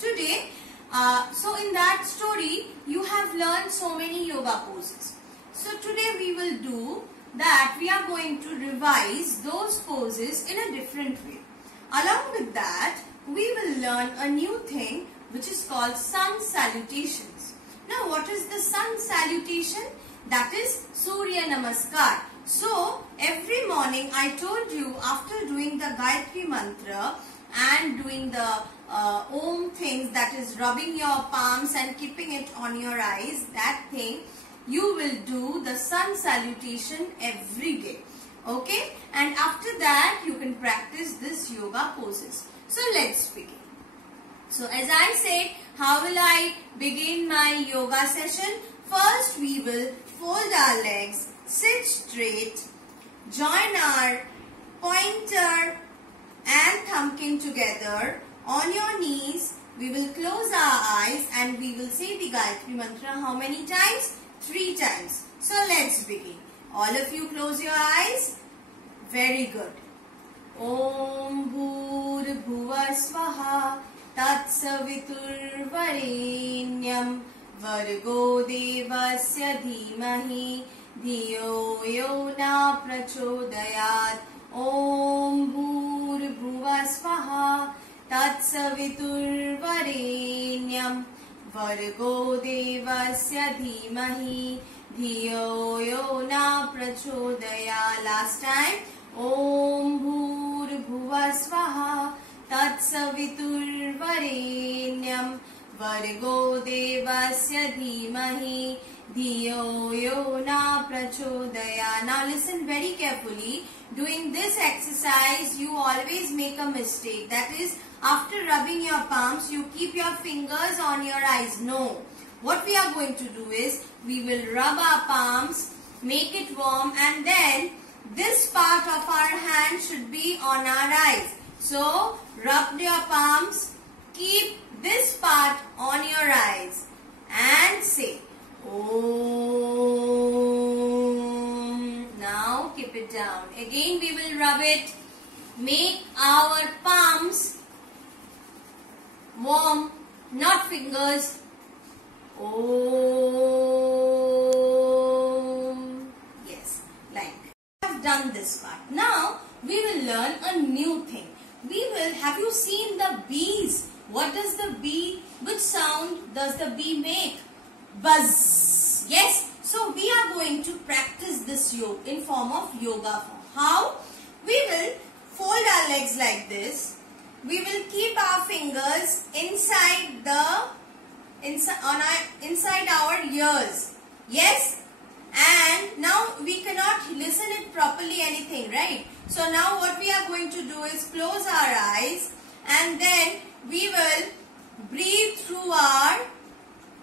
today. So in that story, you have learned so many yoga poses. So today we will do that. We are going to revise those poses in a different way. Along with that, we will learn a new thing which is called sun salutations. Now what is the sun salutation? That is Surya Namaskar. So every morning I told you, after doing the Gayatri Mantra and doing the Om things, that is rubbing your palms and keeping it on your eyes, that thing, you will do the sun salutation every day. Okay? And after that you can practice this yoga poses. So let's begin. So as I said, how will I begin my yoga session? First we will fold our legs, sit straight, join our pointer and thumbkin together on your knees. We will close our eyes and we will say the Gayatri Mantra how many times? 3 times. So let's begin. All of you close your eyes. Very good. Om Bhur Bhuva Swaha Tat Savitur Varenyam Vargo Devasya Dhimahi Dhiyo Yo Na Prachodayat. Om Bhur Bhuva Swaha Tat Savitur Varenyam Vargo Devasya Dhimahi Dhiyo Yo Na Prachodayat. Last time. Om Bhur Bhuva Swaha Tat Savitur Varenyam Vargo Devasya Dhimahi Dhiyo Yo Na Prachodayat. Now listen very carefully. Doing this exercise, you always make a mistake. That is, after rubbing your palms, you keep your fingers on your eyes. No. What we are going to do is, we will rub our palms, make it warm, and then this part of our hand should be on our eyes. So, rub your palms, keep this part on your eyes and say Om. Now keep it down. Again we will rub it. Make our palms warm, not fingers. Om. Yes, like done this part. Now we will learn a new thing. Have you seen the bees? What does the bee, which sound does the bee make? Buzz. Yes. So we are going to practice this yoga in form of yoga form. How? We will fold our legs like this. We will keep our fingers inside our ears. Yes. And now we cannot listen it properly anything, right? So now what we are going to do is close our eyes and then we will breathe through our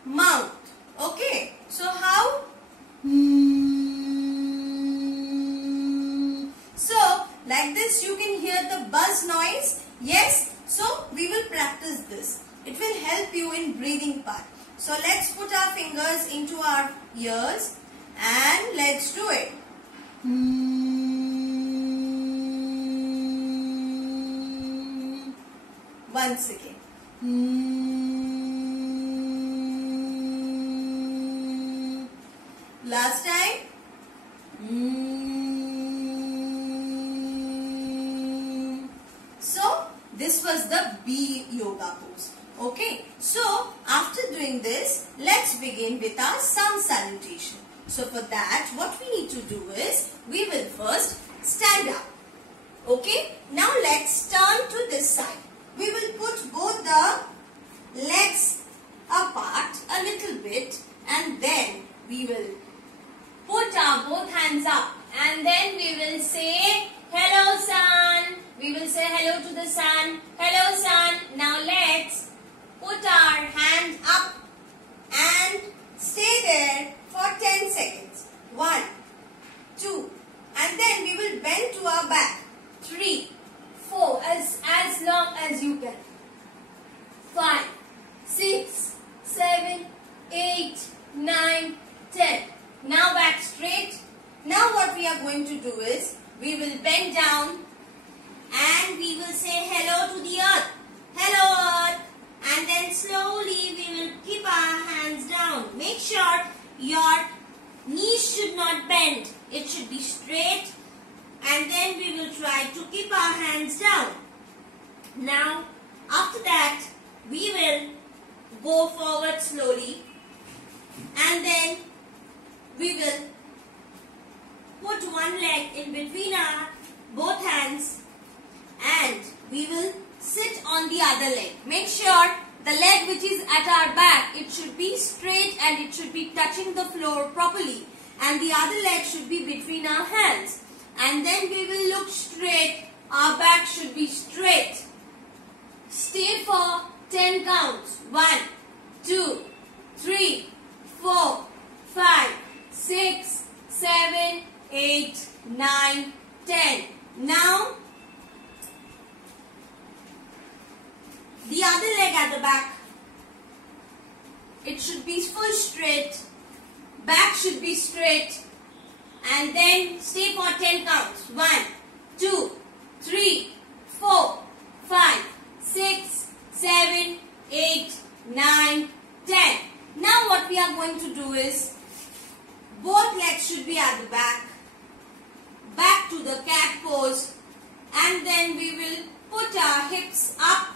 mouth. Okay? So how? So like this you can hear the buzz noise. Yes? So we will practice this. It will help you in breathing part. So let's put our fingers into our ears. And let's do it. Once again. Last time. So this was the bee yoga pose. Okay. So after doing this, let's begin with our sun salutation. So for that, what we need to do is, we will first stand up. Okay? Now let's turn to this side. We will put both the legs apart a little bit and then we will put our both hands up and then we will say, hello sun. We will say hello to the sun. Hello sun. Now let's put our hand up and stay there for 10 seconds. 1, 2, and then we will bend to our back. 3, 4, as long as you can. we will go forward slowly, and then we will put one leg in between our both hands, and we will sit on the other leg. Make sure the leg which is at our back, it should be straight and it should be touching the floor properly, and the other leg should be between our hands, and then we will look straight. Our back should be straight. Stay for 10 counts. 1, 2, 3, 4, 5, 6, 7, 8, 9, 10. Now, the other leg at the back, it should be full straight. Back should be straight. And then stay for 10 counts. 1, 2, 3, 4, 5, 6, 7, 8, 9, 10. Now what we are going to do is, both legs should be at the back. Back to the cat pose. And then we will put our hips up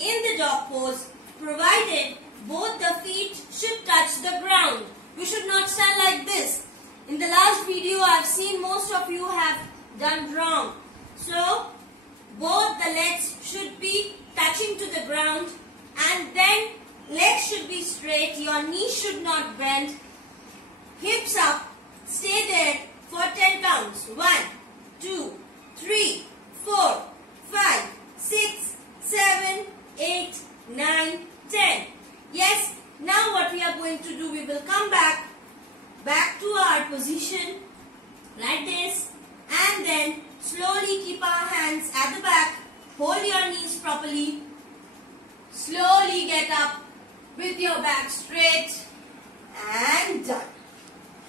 in the dog pose, provided both the feet should touch the ground. We should not stand like this. In the last video, I have seen most of you have done wrong. So, both the legs should be touching to the ground, and then legs should be straight. Your knees should not bend. Hips up. Stay there for 10 counts. 1, 2, 3, 4, 5, 6, 7, 8, 9, 10. Yes, now what we are going to do, we will come back to our position like this, and then slowly keep our hands at the back, hold your knees properly, slowly get up with your back straight, and done.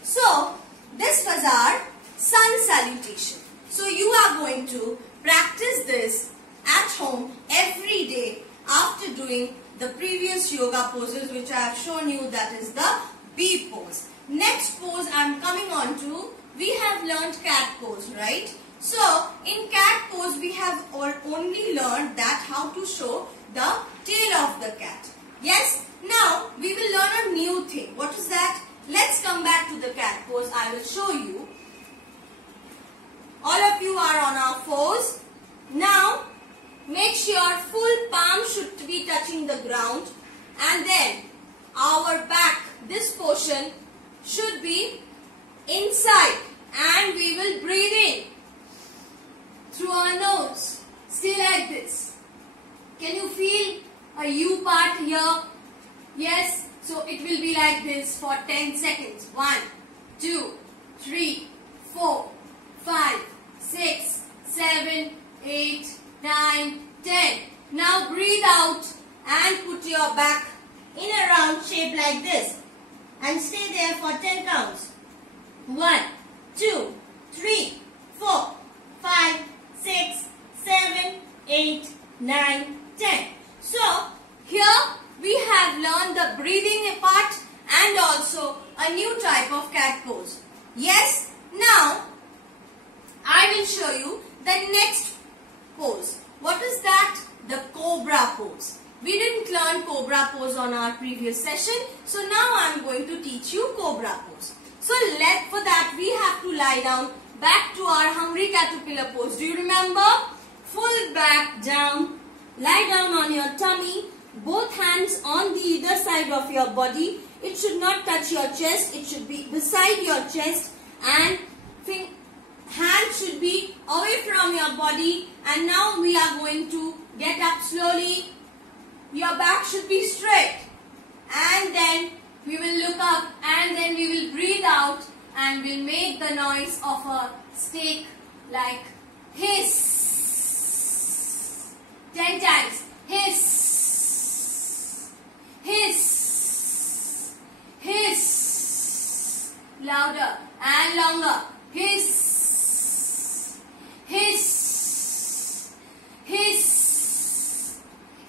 So, this was our sun salutation. So, you are going to practice this at home every day after doing the previous yoga poses which I have shown you, that is the B pose. Next pose I am coming on to, we have learned cat pose, right? So, in cat pose we have only learned that how to show the tail of the cat. Yes, now we will learn a new thing. What is that? Let's come back to the cat pose. I will show you. All of you are on our pose. Now, make sure full palm should be touching the ground, and then our back, this portion should be inside, and we will breathe in through our nose. Stay like this. Can you feel a U part here? Yes. So it will be like this for 10 seconds. 1, 2, 3, 4, 5, 6, 7, 8, 9, 10. Now breathe out and put your back in a round shape like this. And stay there for 10 counts. 1, 2, 3, 4, 5, 6, 7, 8, 9, 10. So, here we have learned the breathing part and also a new type of cat pose. Yes, now I will show you the next pose. What is that? The cobra pose. We didn't learn cobra pose on our previous session. So now I am going to teach you cobra pose. So for that we have to lie down back to our hungry caterpillar pose. Do you remember? Full back down. Lie down on your tummy. Both hands on the either side of your body. It should not touch your chest. It should be beside your chest, and hands should be away from your body. And now we are going to get up slowly. Your back should be straight, and then we will look up, and then we will breathe out, and we'll make the noise of a snake like hiss. 10 times. Hiss. Hiss. Hiss. Louder and longer. Hiss. Hiss. Hiss.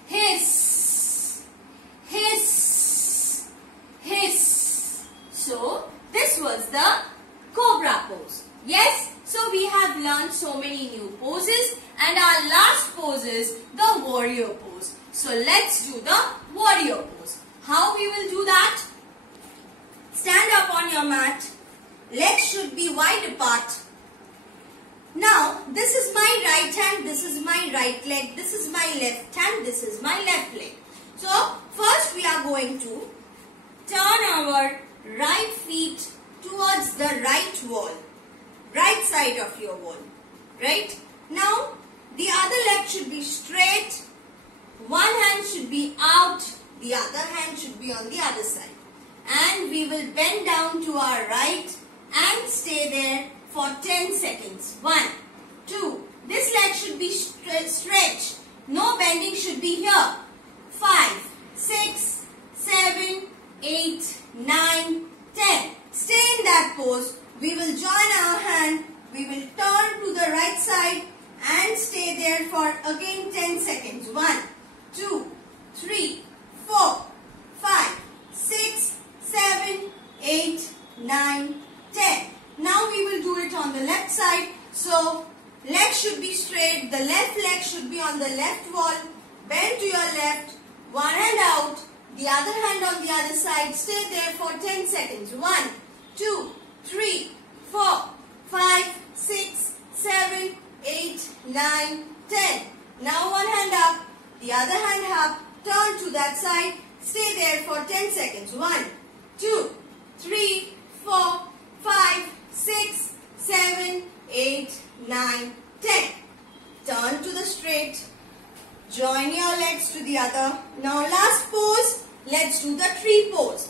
Hiss. Hiss. Hiss. So, this was the cobra pose. Yes, so we have learned so many new poses, and our last pose is the warrior pose. So let's do the warrior pose. How we will do that? Stand up on your mat. Legs should be wide apart. Now, this is my right hand, this is my right leg, this is my left hand, this is my left leg. So, first we are going to turn our right feet towards the right wall, right side of your wall, right? Now, the other leg should be straight, one hand should be out, the other hand should be on the other side. And we will bend down to our right and stay there for 10 seconds. 1, 2. This leg should be stretched. No bending should be here. 5, 6, 7, 8, 9, 10. Stay in that pose. We will join our hand. We will turn to the right side and stay there for again 10 seconds. 1, 2, 3, 4, 5, 6, 7, 8, 9, 10. Now we will do it on the left side. So, leg should be straight. The left leg should be on the left wall. Bend to your left. One hand out. The other hand on the other side. Stay there for 10 seconds. 1, 2, 3, 4, 5, 6, 7, 8, 9, 10. Now one hand up. The other hand up. Turn to that side. Stay there for 10 seconds. 1, 2, 3, 4, 5, 6, 7, 8, 9, 10. Turn to the straight. Join your legs to the other. Now last pose. Let's do the tree pose.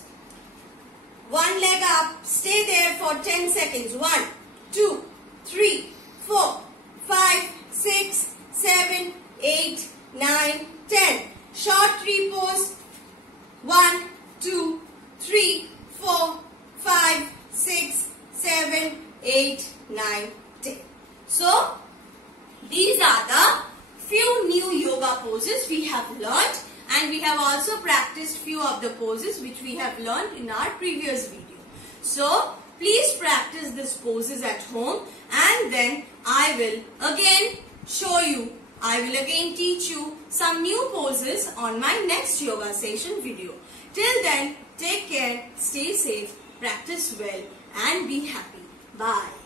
One leg up. Stay there for 10 seconds. 1, 2, 3, 4, 5, 6, 7, 8, 9, 10. Short tree pose. 1, 2, 3, 4, 5, 6, 7, 8, 9, 10. So, these are the few new yoga poses we have learnt, and we have also practiced few of the poses which we have learnt in our previous video. So, please practice these poses at home, and then I will again show you, I will again teach you some new poses on my next yoga session video. Till then, take care, stay safe, practice well and be happy. Bye.